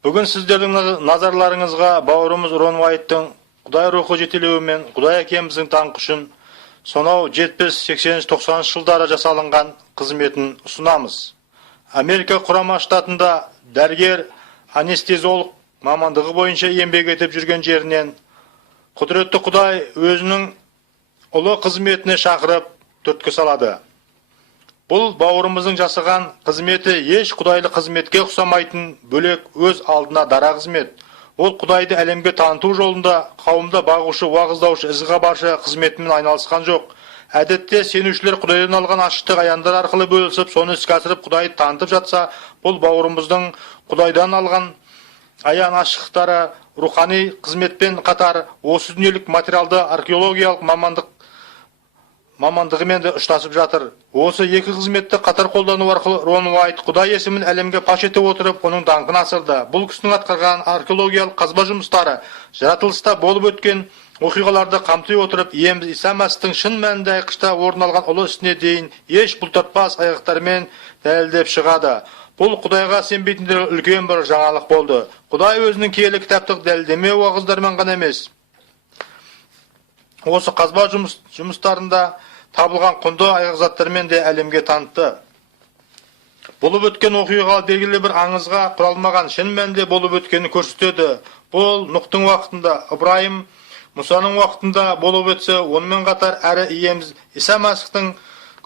Бүгін сіздердің назарларыңызға бауырымыз Рон Уайттың Құдай рухы жетелеуімен Құдай әкеміздің даңқы үшін сонау 70, 80, 90 жылдары жасалынған қызметін ұсынамыз. Америка құрама штатында дәрігер анестезиолог мамандығы бойынша еңбек етіп жүрген жерінен құдіретті Құдай өзінің ұлы қызметіне шақырып түрткі салады. Бұл бауырымыздың жасаған қызметі еш құдайлы қызметке ұқсамайтын бөлек өз алдына дара қызмет. Ол Құдайды әлемге таныту жолында қауымда бағушы, уағыздаушы, ізғабаршы қызметімен айналысқан жоқ. Әдетте сенушілер Құдайдан алған ашықтық аяндар арқылы бөлісіп, соны іске асырып Құдайды танытып жатса, бұл бауырымыздың Құдайдан алған аян ашықтықтары рухани қызметпен қатар осы дүниелік материалды археологиялық мамандығымен де ұштасып жатыр. Осы екі қызметті қатар қолдану арқылы Рон Уайт Құдай есімін әлемге паш ете отырып, оның даңқын асырды. Бұл кісінің атқарған археологиялық қазба жұмыстары жаратылыста болып өткен оқиғаларды қамти отырып, иеміз Иса Мәсіхтің шын мәнінде айқышта орын алған ұлы ісіне дейін еш бұлтартпас айғақтармен дәлелдеп шығады. Бұл Құдайға сенбейтіндер үлкен бір жаңалық болды. Құдай өзінің киелі кітаптық дәлелдеме уағыздармен ғана емес, осы қазба жұмыстарында табылған құнды айғызаттармен де әлемге танытты. Болып өткен оқиға белгілі бір аңызға құралмаған шын мәнінде болып өткенін көрсетеді. Бұл Нұқтың уақытында, Ибраим, Мұсаның уақытында болып өтсе, онымен қатар әрі иеміз Иса Мәсіхтің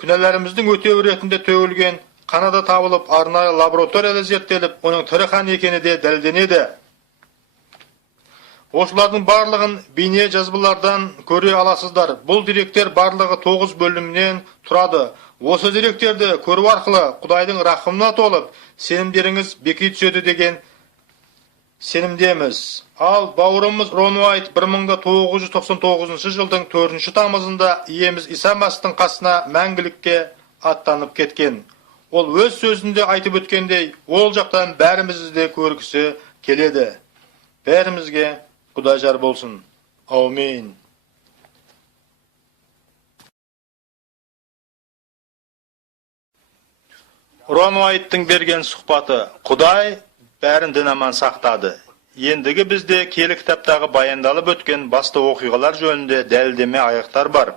күнәларымыздың өтеуі ретінде төгілген қаны да табылып, арнайы лабораторияда зерттеліп, оның тірі қан екені де дәлелденеді. Осылардың барлығын бейне жазбалардан көре аласыздар. Бұл деректер барлығы 9 бөлімнен тұрады. Осы деректерді көру арқылы Құдайдың рахымына толып, сенімдеріңіз беки түседі деген сенімдеміз. Ал бауырымыз Рон Уайт 1999 жылдың 4 тамызында иеміз Иса Мәсіхтің қасына мәңгілікке аттанып кеткен. Ол өз сөзінде айтып өткендей, ол жақтан бәрімізді де көргісі келеді. Бәрімізге Құдай жар болсын. Аумин. Рон Уайттың берген сұхбаты. Құдай бәрін дін аман сақтады. Ендігі бізде киелі кітаптағы баяндалып өткен басты оқиғалар жөнінде дәлелдеме айғақтар бар.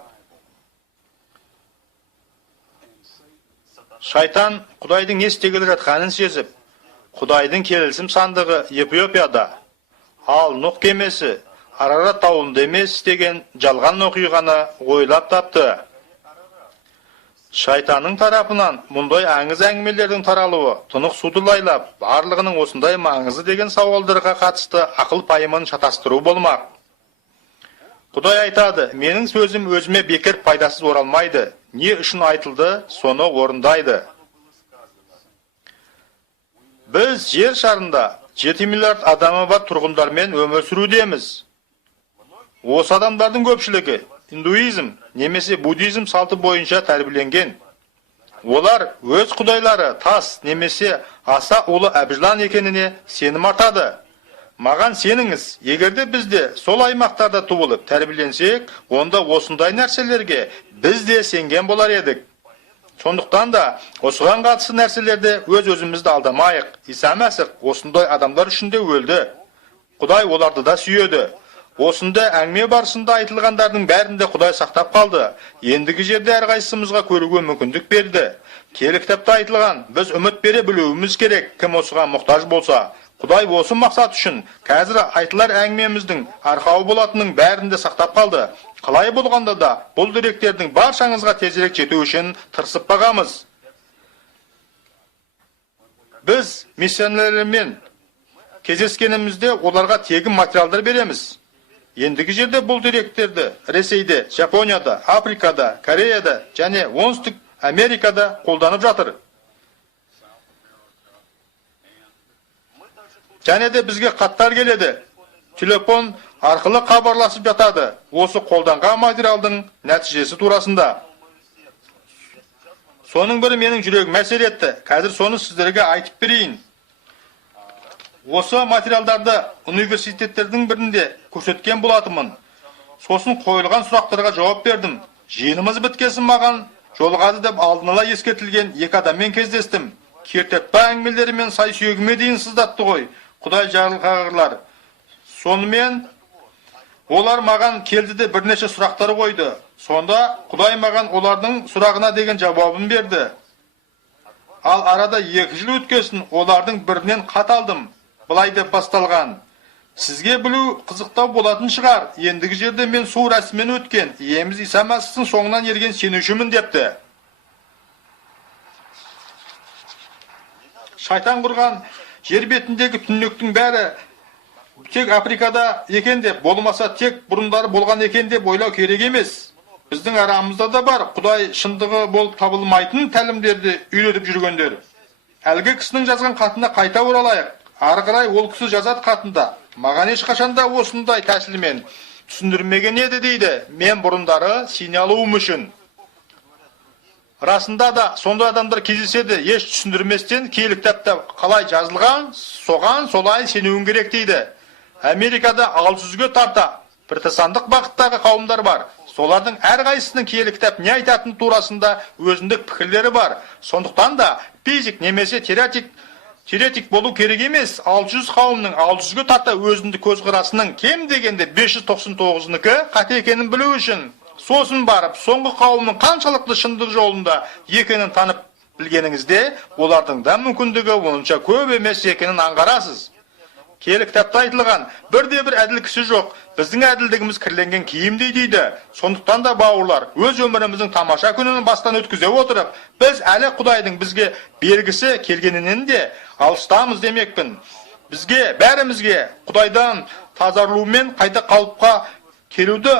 Шайтан Құдайдың не істегелі жатқанын сезіп, Құдайдың келісім сандығы Эфиопияда, ал Нұх кемесі Арарат тауында емес деген жалған оқиғаны ойлап тапты. Шайтанның тарапынан мұндай аңыз әңгімелердің таралуы, тұнық суды лайлап, барлығының осындай маңызы деген сауалдарға қатысты ақыл пайымын шатастыру болмақ. Құдай айтады, менің сөзім өзіме бекер пайдасыз оралмайды. Не үшін айтылды, соны орындайды. Біз жер шарында 7 миллиард адамы бар тұрғындармен өмір сүрудеміз. Осы адамдардың көпшілігі индуизм немесе буддизм салты бойынша тәрбиеленген. Олар өз құдайлары тас немесе аса ұлы әбжылан екеніне сенім артады. Маған сеніңіз, егерде бізде сол аймақтарда туылып тәрбиеленсек, онда осындай нәрселерге біз де сенген болар едік. Сондықтан да осыған қатысты нәрселерде өз-өзімізді алдамайық. Иса Мәсіх осындай адамдар үшін де өлді. Құдай оларды да сүйеді. Осында әңгіме барысында айтылғандардың бәрінде Құдай сақтап қалды. Ендігі жерде әрқайсымызға көруге мүмкіндік берді. Киелі кітапта айтылған, біз үміт бере білуіміз керек, кім осыған мұқтаж болса. Құдай осы мақсат үшін қазір айтылар әңгімеміздің арқауы болатынның бәрінде сақтап қалды. Қалай болғанда да бұл деректердің баршаңызға тезірек жету үшін тырысып бағамыз. Біз миссионерлермен кездескенімізде оларға тегін материалдар береміз. Ендігі жерде бұл деректерді Ресейде, Жапонияда, Африкада, Кореяда және оңтүстік Америкада қолданып жатыр. Және де бізге хаттар келеді. Телефон арқылы хабарласып жатады. Осы қолданған материалдың нәтижесі турасында. Соның бірі менің жүрегім әсер етті. Қазір соны сіздерге айтып берейін. Осы материалдарды университеттердің бірінде көрсеткен болатымын. Сосын қойылған сұрақтарға жауап бердім. Жиынымыз біткесін маған жолығады деп алдын ала ескертілген екі адаммен кездестім. Кертетпа әңгімелерімен сай сүйегіме дейін сыздатты ғой. Құдай жарылқағырлар. Сонымен олар маған келді де бірнеше сұрақтар қойды. Сонда Құдай маған олардың сұрағына деген жауабын берді. Ал арада 2 жыл өткесін олардың бірінен хат алдым. Былай деп басталған: сізге білу қызықтау болатын шығар. Ендігі жерде мен су рәсімінен өткен, иеміз Иса Мәсіхтің соңынан ерген сенушімін депті. Шайтан құрған жер бетіндегі түнектің бәрі тек Африкада екен деп, болмаса тек бұрындары болған екен деп ойлау керек емес. Біздің арамызда да бар Құдай шындығы болып табылмайтын тәлімдерді үйретіп жүргендер. Әлгі кісінің жазған хатына қайта оралайық. Ары қарай ол кісі жазады хатында: маған ешқашанда осындай тәсілмен түсіндірмеген еді дейді, мен бұрындары сене алуым үшін. Расында да сондай адамдар кездеседі, еш түсіндірместен киелі кітапта қалай жазылған, соған солай сенуің керек дейді. Америкада 600-ге тарта протестантық бағыттағы қауымдар бар. Солардың әрқайсысының киелі кітап не айтатын турасында өзіндік пікірлері бар. Сондықтан да физик немесе теоретик болу керек емес. 600 қауымның 600-ге тарта өзіндік көзқарасының кем дегенде 599-нікі қате екенін білу үшін, сосын барып соңғы қауымның қаншалықты шындық жолында екенін танып білгеніңізде, олардың да мүмкіндігі онша көп емес екенін аңғарасыз. Киелі кітапта айтылған: бірде-бір әділ кісі жоқ, біздің әділдігіміз кірленген киімдей дейді. Сондықтан да бауырлар, өз өміріміздің тамаша күнін бастан өткізе отырып, біз әлі Құдайдың бізге бергісі келгенінен де алыстамыз демекпін. Бізге, бәрімізге Құдайдан тазарылумен қайта қалыпқа келуді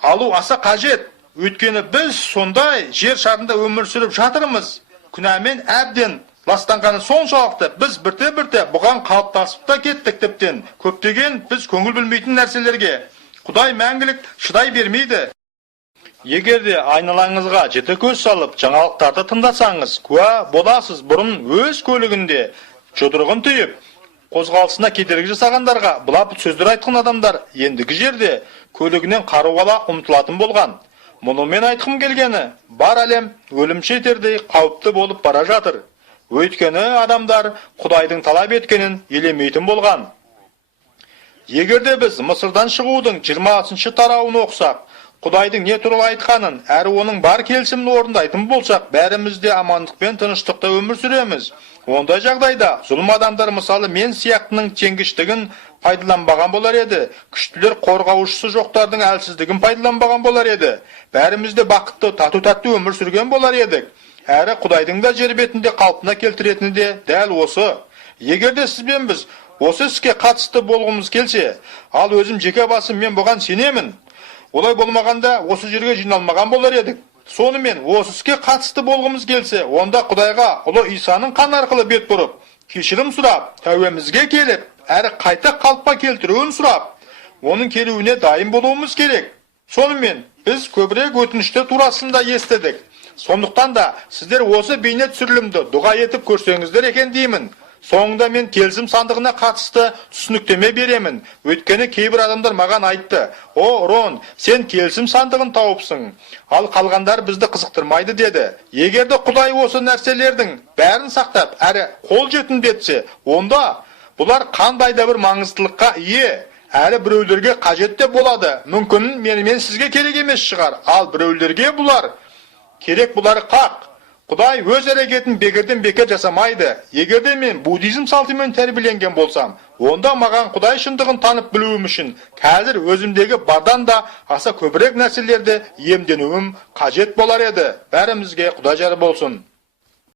алу аса қажет. Өйткені біз сондай жер шарында өмір сүріп жатырмыз. Күнәмен әбден ластанғаны соншалықты біз бірте-бірте бұған қалыптасып та кеттік. Тіптен көптеген біз көңіл білмейтін нәрселерге Құдай мәңгілік шыдай бермейді. Егер де айналаңызға жіті көз салып жаңалықтарды тыңдасаңыз, куә боласыз. Бұрын өз көлігінде жұдырығын түйіп, қозғалысына кедергі жасағандарға былап сөздер айтқан адамдар ендігі жерде көлігінен қару ала ұмтылатын болған. Мұнымен айтқым келгені, бар әлем өлімші етердей қауіпті болып бара жатыр. Өйткені адамдар Құдайдың талап еткенін елемейтін болған. Егерде біз Мысырдан шығудың 20-шы тарауын оқысақ, Құдайдың не туралы айтқанын, әрі оның бар келісімін орындайтын болсақ, бәрімізде амандық пен тыныштықта өмір сүреміз. Ондай жағдайда зұлым адамдар, мысалы мен сияқтының теңгіштігін пайдаланбаған болар еді, күштілер қорғаушысы жоқтардың әлсіздігін пайдаланбаған болар еді. Бәрімізде бақытты, тату-тәтті өмір сүрген болар едік. Әрі Құдайдың да жер бетінде қалпына келтіретіні де дәл осы. Егерде сізбен біз осы іске қатысты болғымыз келсе, ал өзім жеке басым мен бұған сенемін. Олай болмағанда осы жерге жиналмаған болар едік. Сонымен осы іске қатысты болғымыз келсе, онда Құдайға ұлы Исаның қан арқылы бет бұрып, кешірім сұрап, тәуемізге келіп, әрі қайта қалыпқа келтіруін сұрап, оның келуіне дайын болуымыз керек. Сонымен біз көбірек өтінішті турасында естідік. Сондықтан да сіздер осы бейне түсірілімді дұға етіп көрсеңіздер екен деймін. Соңында мен келісім сандығына қатысты түсініктеме беремін. Өйткені кейбір адамдар маған айтты: "О, Рон, сен келісім сандығын тауыпсың, ал қалғандар бізді қызықтырмайды" деді. Егерде Құдай осы нәрселердің бәрін сақтап, әрі қол жетімді етсе, онда бұлар қандай да бір маңыздылыққа ие, әрі біреулерге қажет те болады. Мүмкін менімен сізге керек емес шығар, ал біреулерге бұлар керек. Бұлары қақ. Құдай өз әрекетін бекерден бекер жасамайды. Егерде мен буддизм салтымен тәрбиеленген болсам, онда маған Құдай шындығын танып білуім үшін қазір өзімдегі бардан да аса көбірек нәрселерді иемденуім қажет болар еді. Бәрімізге Құдай жары болсын.